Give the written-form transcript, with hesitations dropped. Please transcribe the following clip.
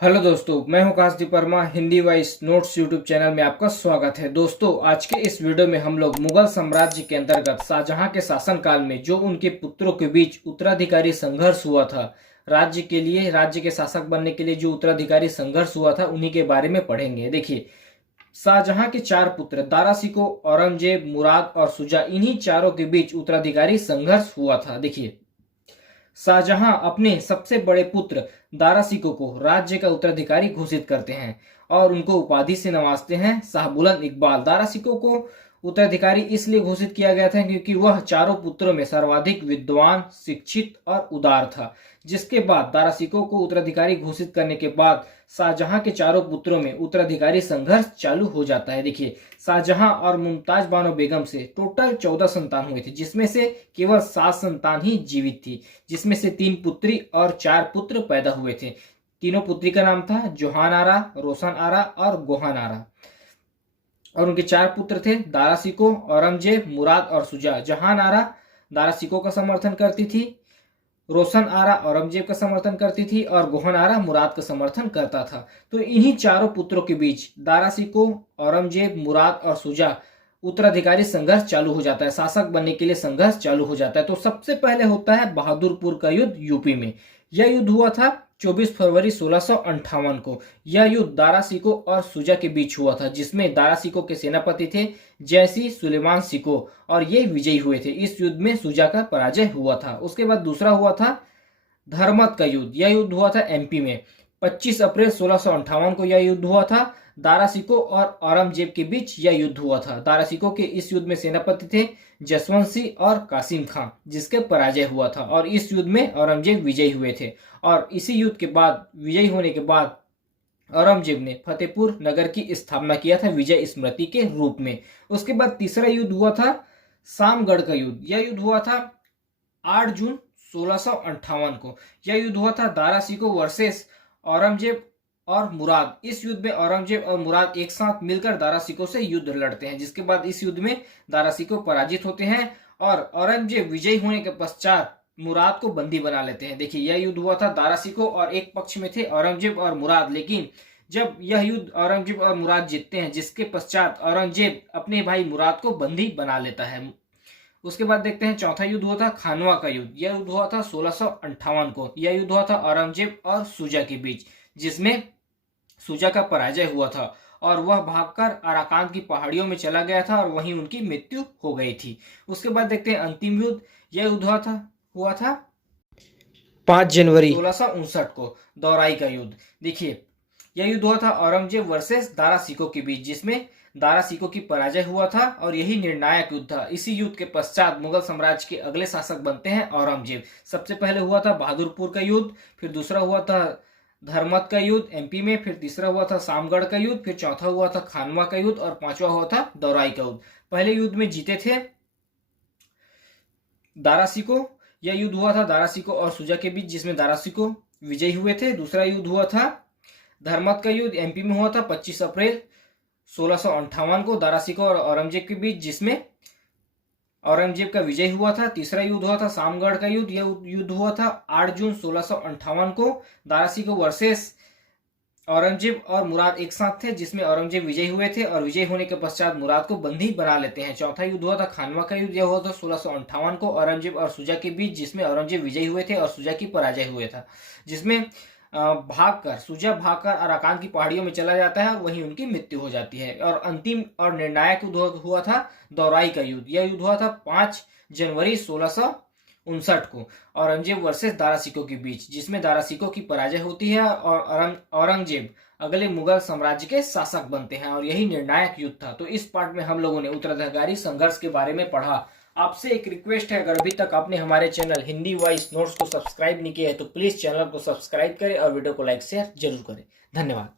Hello दोस्तों, मैं हूं Kashdeep Verma. Hindi voice notes YouTube channel में आपका स्वागत है। दोस्तों, आज के इस वीडियो में हम लोग मुगल साम्राज्य के अंतर्गत शाहजहां के शासनकाल में जो उनके पुत्रों के बीच उत्तराधिकारी संघर्ष हुआ था, राज्य के लिए, राज्य के शासक बनने के लिए जो उत्तराधिकारी संघर्ष हुआ था, उन्हीं के बारे में पढ़ेंगे। देखिए, शाहजहां के चार पुत्र दारा शिकोह, औरंगजेब, मुराद और शुजा, इन्हीं चारों के बीच उत्तराधिकारी संघर्ष हुआ था। देखिए, शाहजहां अपने सबसे बड़े पुत्र दारा शिकोह को राज्य का उत्तराधिकारी घोषित करते हैं और उनको उपाधि से नवाजते हैं, शाह बुलंद इकबाल। दारा शिकोह को उत्तराधिकारी इसलिए घोषित किया गया था क्योंकि वह चारों पुत्रों में सर्वाधिक विद्वान, शिक्षित और उदार था। जिसके बाद दारा शिकोह को उत्तराधिकारी घोषित करने के बाद शाहजहां के चारों पुत्रों में उत्तराधिकारी संघर्ष चालू हो जाता है। देखिए, शाहजहां और मुमताज बानो बेगम से टोटल 14 संतान हुए थे, जिसमें से केवल 7 संतान ही जीवित थी, जिसमें से 3 पुत्री और 4 पुत्र पैदा हुए थे। तीनों पुत्री का नाम था जोहान आरा, रोशन आरा और गोहान आरा, और उनके 4 पुत्र थे दारा शिकोह, औरंगजेब, मुराद और शुजा। जहान आरा दारा शिकोह का समर्थन करती थी, रोशन आरा औरंगजेब का समर्थन करती थी और गोहन आरा मुराद का समर्थन करता था। तो इन्हीं चारों पुत्रों के बीच दारा शिकोह, औरंगजेब, मुराद और शुजा उत्तराधिकारी संघर्ष चालू हो जाता है, शासक बनने के लिए संघर्ष चालू हो जाता है। तो सबसे पहले होता है बहादुरपुर का युद्ध यूपी में। यह युद्ध हुआ था 24 फरवरी 1658 को। यह युद्ध दारा शिकोह और शुजा के बीच हुआ था, जिसमें दारा शिकोह के सेनापति थे जैसी सुलेमान शिकोह और ये विजयी हुए थे। इस युद्ध में शुजा का पराजय हुआ था। उसके बाद दूसरा हुआ था धर्मत का युद्ध। यह युद्ध हुआ था एमपी में। 25 अप्रैल 1658 को यह युद्ध हुआ था। दारा शिकोह और औरंगजेब के बीच यह युद्ध हुआ था। दारा शिकोह के इस युद्ध में सेनापति थे जसवंत सिंह और कासिम खां, जिसके पराजय हुआ था, और इस युद्ध में औरंगजेब विजयी हुए थे। और इसी युद्ध के बाद, विजयी होने के बाद, औरंगजेब ने फतेहपुर नगर की स्थापना किया था विजय स्मृति के रूप में। उसके बाद तीसरा युद्ध हुआ था सामगढ़ का युद्ध। यह युद्ध हुआ था 8 जून 1658 को। यह युद्ध हुआ था दारा शिकोह वर्सेस औरंगजेब और मुराद। इस युद्ध में औरंगजेब और मुराद एक साथ मिलकर दारा शिकोह से युद्ध लड़ते हैं, जिसके बाद इस युद्ध में दारा शिकोह पराजित होते हैं और औरंगजेब विजयी होने के पश्चात मुराद को बंदी बना लेते हैं। देखिए, यह युद्ध हुआ था दारा शिकोह और एक पक्ष में थे औरंगजेब और मुराद, लेकिन जब यह युद्ध औरंगजेब और मुराद जीतते हैं, जिसके पश्चात औरंगजेब अपने भाई मुराद को बंदी बना लेता है। उसके बाद देखते हैं चौथा युद्ध हुआ था खानवा का युद्ध। यह युद्ध हुआ था 1658 को। यह युद्ध हुआ था औरंगजेब और शुजा के बीच, जिसमें शुजा का पराजय हुआ था और वह भागकर अराकान की पहाड़ियों में चला गया था और वहीं उनकी मृत्यु हो गई थी। उसके बाद देखते हैं अंतिम युद्ध। यह युद्ध हुआ था 5 जनवरी 1659 को, दौराई का युद्ध। देखिए, यह युद्ध हुआ था औरंगजेब वर्सेस दारा शिकोह के बीच, जिसमें दारा शिकोह की पराजय हुआ था और यही निर्णायक युद्ध था। इसी युद्ध के पश्चात मुगल साम्राज्य के अगले शासक बनते हैं औरंगजेब। सबसे पहले हुआ था बहादुरपुर का युद्ध, फिर दूसरा हुआ था धर्मत का युद्ध एमपी में, फिर तीसरा हुआ था सामगढ़ का युद्ध, फिर चौथा हुआ था खानवा का युद्ध और पांचवा हुआ था दौराई का युद्ध। पहले युद्ध में जीते थे दारा शिकोह। यह युद्ध हुआ था दारा शिकोह और शुजा के बीच, जिसमें दारा शिकोह विजयी हुए थे। दूसरा युद्ध हुआ था धर्मत का युद्ध एमपी में हुआ था 25 अप्रैल 1658 को, दारा शिकोह और औरंगजेब के बीच, जिसमें औरंगजेब का विजय हुआ था। तीसरा युद्ध हुआ था सामगढ़ का युद्ध। यह युद्ध हुआ था 8 जून 1658 को। दारा शिकोह वर्सेस औरंगजेब और मुराद एक साथ थे, जिसमें औरंगजेब विजयी हुए थे और विजय होने के पश्चात मुराद को बंदी बना लेते हैं। चौथा युद्ध हुआ था खानवा का युद्ध। यह हुआ था 1658 को, औरंगजेब और शुजा के बीच, जिसमें औरंगजेब विजयी हुए थे और शुजा की पराजय हुए था, जिसमें शुजा भागकर अराकान की पहाड़ियों में चला जाता है और वहीं उनकी मृत्यु हो जाती है। और अंतिम और निर्णायक युद्ध हुआ था दौराई का युद्ध। यह युद्ध हुआ था 5 जनवरी 1659 को, औरंगजेब वर्सेस दारा शिकोह के बीच, जिसमें दारा शिकोह की पराजय होती है और औरंगजेब अगले मुगल साम्राज्य के शासक बनते हैं, और यही निर्णायक युद्ध था। तो इस पार्ट में हम लोगों ने उत्तराधिकारी संघर्ष के बारे में पढ़ा। आपसे एक रिक्वेस्ट है, अगर अभी तक आपने हमारे चैनल हिंदी वॉइस नोट्स को सब्सक्राइब नहीं किया है तो प्लीज चैनल को सब्सक्राइब करें और वीडियो को लाइक शेयर जरूर करें। धन्यवाद।